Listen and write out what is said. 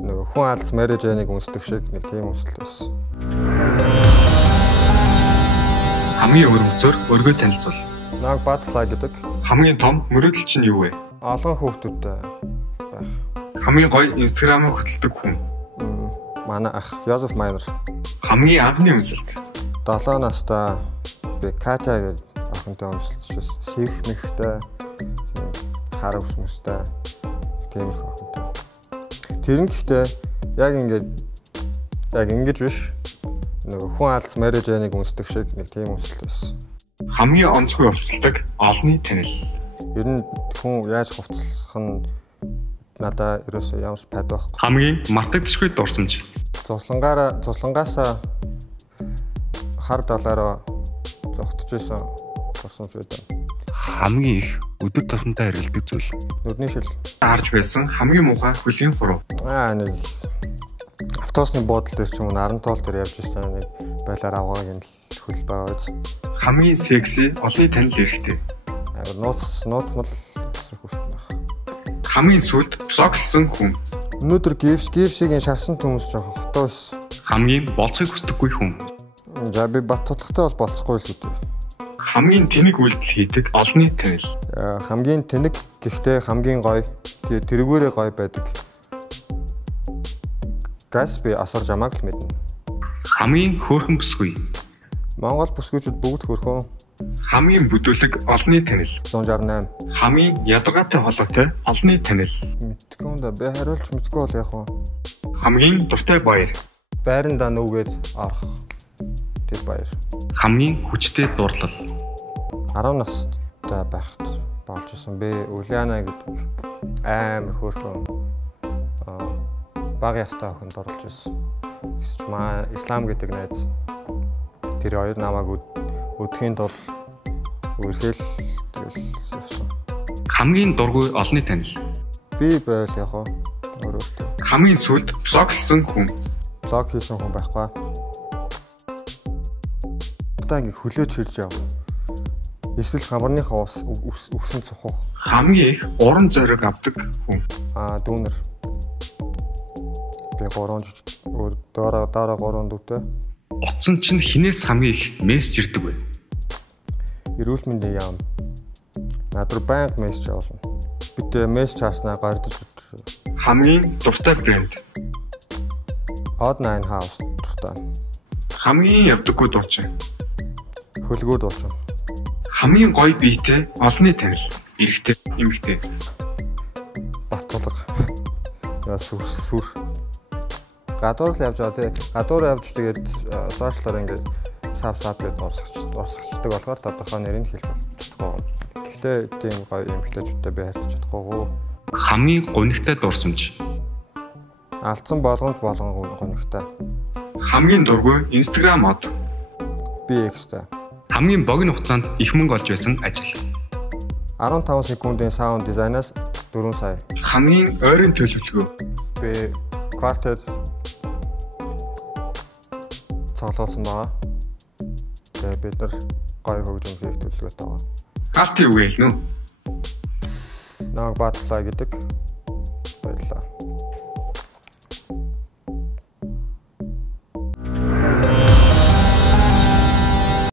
Нөгөө хүн алдс marriage нэг үнсдэг шиг нэг тийм үнсэлт байсан. Хамгийн өрөвцөөр өргөө танилцуул. Наг Butterfly гэдэг. Хамгийн том мөрөөдөл чинь юу вэ? Олон хүүхдүүдтэй байх. Хамгийн гоё Instagram-ыг хөтэлдэг хүн. Манай ах Joseph Miner. Хамгийн анхны үнсэлт. 7 настай би Katya гэдэг охинтой үнсэлчихсэн. Сих мэхтэй, хар усмстай тиймэрхүү охинтой. Тэр нь гэхдээ яг ингэж биш. Нөгөө хүн алдс marriage нэг үнсдэг шиг нэг тийм үнсэлт байсан. Хамгийн онцгүй хувцалдаг олонний танил. Ер нь хүн яаж хувцлах нь надад ерөөсөө ямарч пад байхгүй. Хамгийн мартагдчихгүй дурсамж. Цуслангаас хар далаараа зогтчихсэн дурсамж байдаг. Хамгийн их өдөр тутамдаа хэрэлдэг зүйл. Нүдний шил. Арж байсан хамгийн муухай хөлийн хуруу. Нэг автобусны буудлын дээр ч юм уу наран тоол дээр явж ирсэн нэг байлаар аваагийн хөл байгаа биз. Хамгийн секси олонний танил эрэхтэй. Нууц мал эсрэг хүсдэг байх. Хамгийн сүлд блоклсон хүн. Өнөөдөр гівсгийн шарсан төмөс жоох хотоо байсан. Хамгийн болцохыг хүсдэггүй хүн. За би бат тутлагтай бол болцохгүй л үү. Хамгийн тэнэг үйлдэл хийдэг олонний танил. Хамгийн тэнэг гэхдээ хамгийн гоё тэргүүрээ гоё байдаг. Газ би асар жамааг л мэднэ. Хамгийн хөөрхөн бүсгүй. Монгол бүсгүйчүүд бүгд хөөрхөн. Хамгийн бүдүүлэг олонний танил. 168. Хамгийн ядаргаатай холбоотой олонний танил. Мэдгүй юм да. Би хариулж мэдгүй бол яах вэ? Хамгийн дуртай баяр. Байрандаа нүгээд арах. Тэр баяр. Хамгийн хүчтэй дурлал. 10 настай байхад болж исэн. Би Ульяна гэдэг амар хөөрхөн бага ястай охинд оруулж исэн. Маа Ислам гэдэг найз. Тэр хоёр намайг өдхийн тул үргэлж явсан. Хамгийн дургүй олонний танил. Би байл яг өөрөөсөө. Хамгийн сүлд блоклсон хүн. Блог хийсэн хүн байхгүй. Та ингэ хөлөөж хэрж яв. Эсвэл хамарныхаа ус үсэн цухах. Хамгийн их уран зориг авдаг хүн. Дүүнер. Би 3 жижиг дараа 3 дүүтэй. Утсан чинь хинээс хамгийн их мессеж ирдэг вэ? Эрүүл мэндийн яам. Надруу банк мессеж авуулна. Бид мессеж харснаа гардаж өдөр. Хамгийн дуртай брэнд. Odd Nine House дуртай. Хамгийн явдаггүй дуучин. Хөлгөө дуучин. Хамгийн гоё биетэй олонний танил. Эрэхтэй, эмэгтэй. Баттулга. Яс сүр. Гадуур л явж байгаа тий. Гадуур явж тэгээд сошиалаар ингээд сав гэдээ орсгочдаг болохоор тодорхой нэрийг хэлж чадахгүй. Гэхдээ тийм гоё эмэгтэйчүүдтэй би харьцаж чадахгүй. Хамгийн гонигтай дурсамж. Алдсан болгоомж гонигтай. Хамгийн дургүй Instagram мод. Би X-тэй. Хамгийн богино хугацаанд их мөнгө олж байсан ажил. 15 секундын саунд дизайнаас 4 сая. Хамгийн ойрын төлөвлөгөө. Би квартет цоглуулсан байгаа. Тэгээ бид нар гоё хөгжим хийх төлөвлөгөөтэй байгаа. Галт юу гээл нөө? Наг Butterfly гэдэг. Баярлалаа.